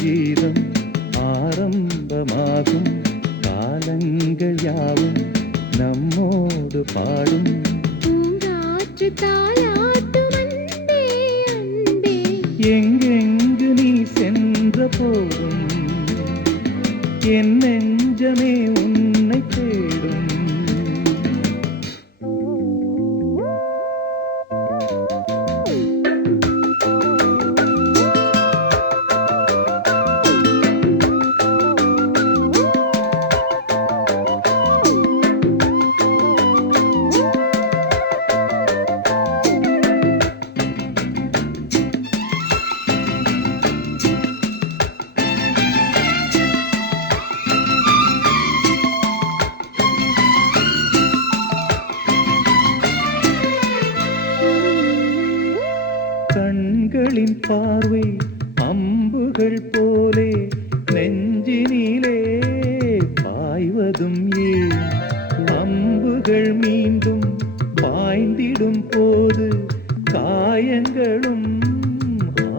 கீதம் ஆரம்பமாகும் காலங்கள் யாவும் நம்மோடு பாடும் பூங்காற்று தாலாட்டும் அன்பே அன்பே எங்கெங்கு நீ சென்ற போதும் என் நெஞ்சமே உன்னை தேடும் கண்களின் பார்வை அம்புகள் போலே நெஞ்சினிலே பாய்வதும் ஏன் அம்புகள் மீண்டும் பாய்ந்திடும் போது காயங்களும்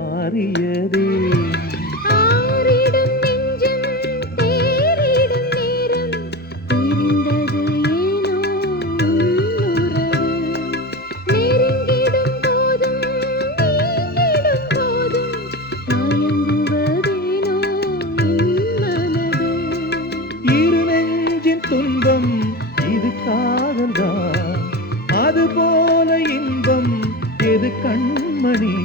ஆறியதே ஆறிடும் நெஞ்சம் தேறிடும் நேரம் பிரிந்தது ஏனோ உன்னுறவு நெருங்கிடும் போதும் நீங்கிடும் போதும் மயங்குவதேனோ என் மனது இரு நெஞ்சின் துன்பம் இது காதல்தான் அதுபோல இன்பம் எது கண்மணி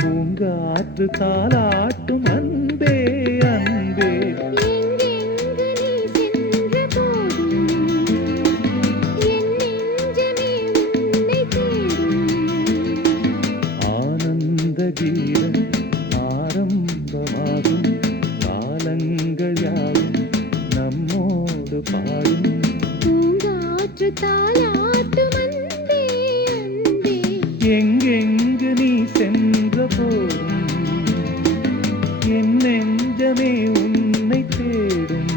பூங்காற்று தாலாட்டும் அன்பே அன்பே எங்கெங்கு நீ சென்ற போதும் என் நெஞ்சமே உன்னை தேடும் ஆனந்த கீதம் ஆரம்பமாகும் காலங்கள் யாவும் நம்மோடு பாடும் பூங்காற்று தாலாட்டும் அன்பே அன்பே எங்கெங்கு நீ சென்ற போதும் என் நெஞ்சமே உன்னை தேடும்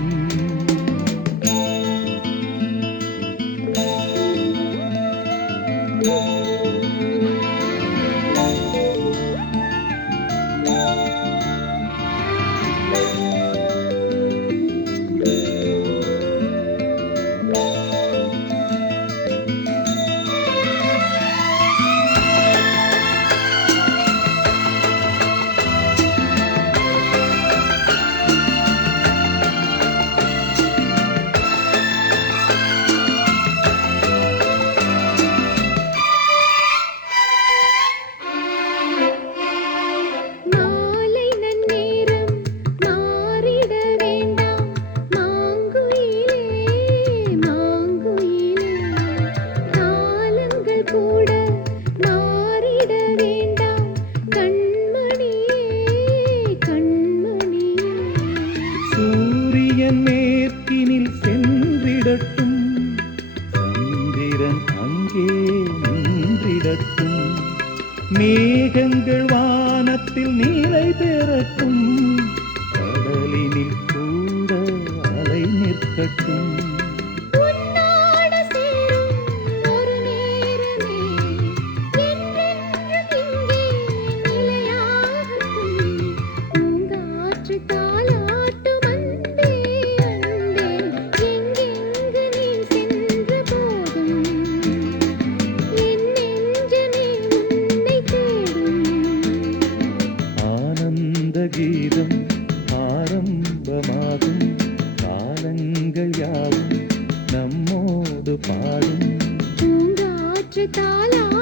மாலை நன்னேரம் மாறிட வேண்டாம் மாங்குயிலே மாங்குயிலே காலங்கள் கூட மாறிட வேண்டாம் கண்மணியே கண்மணியே சூரியன் மேற்கினில் சென்றிடட்டும் சந்திரன் அங்கே நின்றிடட்டும் மேகங்கள் வானத்தில் நிலை பெறட்டும் கடலினில் கூட அலை நிற்கட்டும் உன்னோடு சேரும் ஒரு நேரமே என்றென்றும் இங்கே நிலையாகட்டும் பூங்காற்று தாலாட்டும் அன்பே அன்பே எங்கெங்கு நீ சென்ற போதும் என் நெஞ்சமே உன்னை தேடும் ஆனந்த கீதம் ஆரம்பமாகும் காலங்கள் யாவும் நம்மோடு பாடும் பூங்காற்று தாலாட்டும்